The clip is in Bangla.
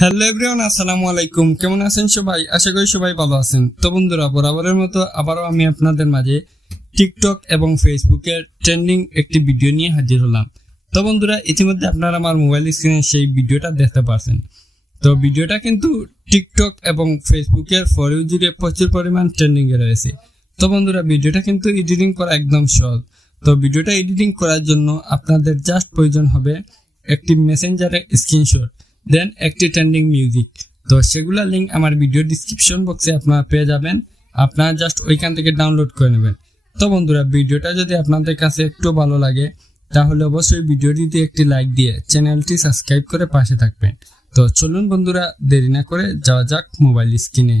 হ্যালো এভরিওয়ান, আসসালামু আলাইকুম। কেমন আছেন সবাই? আশা করি সবাই ভালো আছেন। তো বন্ধুরা, বরাবরের মতো আবারও আমি আপনাদের মাঝে টিকটক এবং ফেসবুকের ট্রেন্ডিং একটি ভিডিও নিয়ে হাজির হলাম। তো বন্ধুরা, ইতিমধ্যে আপনারা আমার মোবাইল স্ক্রিনে সেই ভিডিওটা দেখতে পারছেন। তো ভিডিওটা কিন্তু টিকটক এবং ফেসবুকের ফর ইউ জুড়ে প্রচুর পরিমাণ ট্রেন্ডিং এ রয়েছে। তো বন্ধুরা, ভিডিওটা কিন্তু এডিটিং করা একদম সহজ। তো ভিডিওটা এডিটিং করার জন্য আপনাদের জাস্ট প্রয়োজন হবে একটি মেসেঞ্জারে স্ক্রিনশট, দেন একটি ট্রেন্ডিং মিউজিক। তো সেগুলা লিঙ্ক আমার ভিডিও ডিসক্রিপশন বক্সে আপনারা পেয়ে যাবেন। আপনারা জাস্ট ওইখান থেকে ডাউনলোড করে নেবেন। তো বন্ধুরা, ভিডিওটা যদি আপনাদের কাছে একটু ভালো লাগে তাহলে অবশ্যই ভিডিওটিতে একটি লাইক দিয়ে চ্যানেলটি সাবস্ক্রাইব করে পাশে থাকবেন। তো চলুন বন্ধুরা, দেরি না করে যাওয়া যাক মোবাইল স্ক্রিনে।